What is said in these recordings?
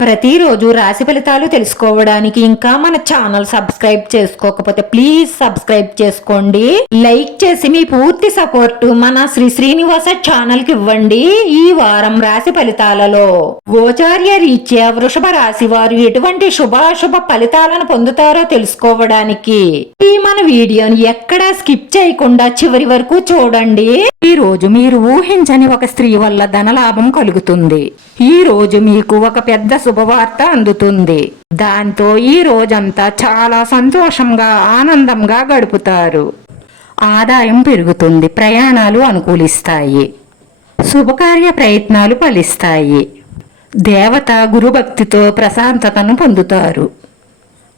ప్రతిరోజు రాశి ఫలితాలు తెలుసుకోవడానికి ఇంకా మన ఛానల్ సబ్స్క్రైబ్ చేసుకోకపోతే ప్లీజ్ సబ్స్క్రైబ్ చేసుకోండి. లైక్ చేసి మీ పూర్తి సపోర్ట్ మన శ్రీ శ్రీనివాస ఛానల్కి ఇవ్వండి ఈ వారం రాశి ఫలితాలలో. గోచార్య రీత్యా వృషభ రాశి వారు ఎటువంటి శుభాశుభ ఫలితాలను పొందుతారో తెలుసుకోవడానికి ఈ మన వీడియోని ఎక్కడా స్కిప్ చేయకుండా చివరి వరకు చూడండి. ఈ రోజు మీరు ఊహించని ఒక స్త్రీ వల్ల ధనలాభం కలుగుతుంది. ఈ రోజు మీకు ఒక పెద్ద శుభవార్త అందుతుంది. దాంతో ఈ రోజంతా చాలా సంతోషంగా ఆనందంగా గడుపుతారు. ఆదాయం పెరుగుతుంది ప్రయాణాలు అనుకూలిస్తాయి. శుభకార్య ప్రయత్నాలు ఫలిస్తాయి. దేవత గురుభక్తితో ప్రశాంతతను పొందుతారు.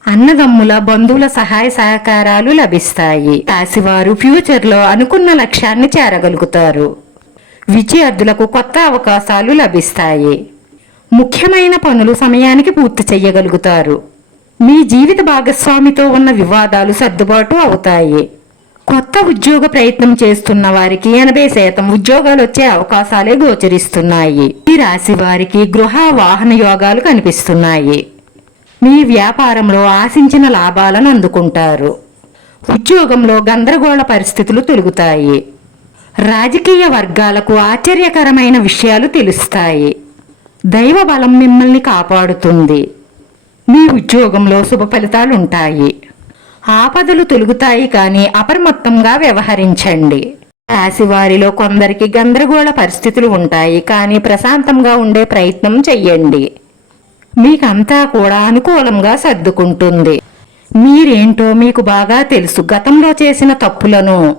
అన్నదమ్ముల బంధువుల సహాయ సహకారాలు లభిస్తాయి. రాశివారు ఫ్యూచర్లో అనుకున్న లక్ష్యాన్ని చేరగలుగుతారు. విద్యార్థులకు కొత్త అవకాశాలు లభిస్తాయి. ముఖ్యమైన పనులు సమయానికి పూర్తి చేయగలుగుతారు మీ జీవిత భాగస్వామితో ఉన్న వివాదాలు సర్దుబాటు అవుతాయి. కొత్త ఉద్యోగ ప్రయత్నం చేస్తున్న వారికి ఎనభై శాతం ఉద్యోగాలు వచ్చే అవకాశాలే గోచరిస్తున్నాయి. ఈ రాశి వారికి గృహ వాహన యోగాలు కనిపిస్తున్నాయి. మీ వ్యాపారంలో ఆశించిన లాభాలను అందుకుంటారు. ఉద్యోగంలో గందరగోళ పరిస్థితులు తొలుగుతాయి. రాజకీయ వర్గాలకు ఆశ్చర్యకరమైన విషయాలు తెలుస్తాయి. దైవ బలం మిమ్మల్ని కాపాడుతుంది. మీ ఉద్యోగంలో శుభ ఫలితాలు ఉంటాయి ఆపదలు తొలుగుతాయి కానీ అప్రమత్తంగా వ్యవహరించండి. రాశివారిలో కొందరికి గందరగోళ పరిస్థితులు ఉంటాయి కానీ ప్రశాంతంగా ఉండే ప్రయత్నం చెయ్యండి. మీకంతా కూడా అనుకూలంగా సర్దుకుంటుంది. మీరేంటో మీకు బాగా తెలుసు. గతంలో చేసిన తప్పులను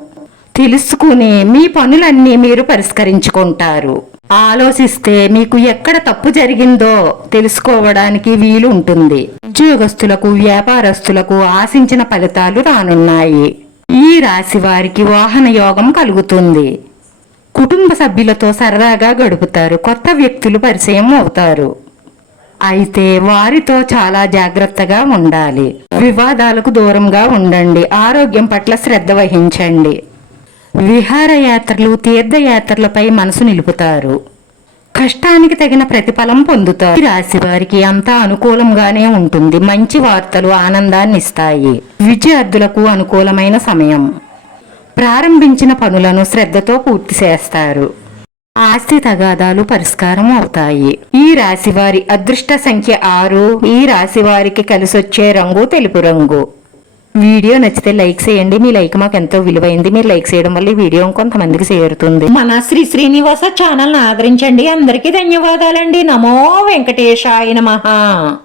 తెలుసుకుని మీ పనులన్నీ మీరు పరిష్కరించుకుంటారు. ఆలోచిస్తే మీకు ఎక్కడ తప్పు జరిగిందో తెలుసుకోవడానికి వీలు ఉంటుంది ఉద్యోగస్తులకు వ్యాపారస్తులకు ఆశించిన ఫలితాలు రానున్నాయి. ఈ రాశి వారికి వాహన యోగం కలుగుతుంది. కుటుంబ సభ్యులతో సరదాగా గడుపుతారు. కొత్త వ్యక్తులు పరిచయం అవుతారు. అయితే వారితో చాలా జాగ్రత్తగా ఉండాలి. వివాదాలకు దూరంగా ఉండండి. ఆరోగ్యం పట్ల శ్రద్ధ వహించండి. విహారయాత్రలు తీర్థయాత్రలపై మనసు నిలుపుతారు. కష్టానికి తగిన ప్రతిఫలం పొందుతారు. ఈ రాశి వారికి అంతా అనుకూలంగానే ఉంటుంది. మంచి వార్తలు ఆనందాన్ని ఇస్తాయి. విద్యార్థులకు అనుకూలమైన సమయం. ప్రారంభించిన పనులను శ్రద్ధతో పూర్తి చేస్తారు. ఆస్తి తగాదాలు పరిష్కారం అవుతాయి. ఈ రాశి వారి అదృష్ట సంఖ్య ఆరు. ఈ రాశి వారికి కలిసొచ్చే రంగు తెలుపు రంగు. వీడియో నచ్చితే లైక్ చేయండి. మీ లైక్ మాకు ఎంతో విలువైంది. మీరు లైక్ చేయడం వల్ల ఈ వీడియో కొంతమందికి చేరుతుంది. మన శ్రీ శ్రీనివాస ఛానల్ ఆదరించండి. అందరికీ ధన్యవాదాలండి. నమో వెంకటేశాయ మహా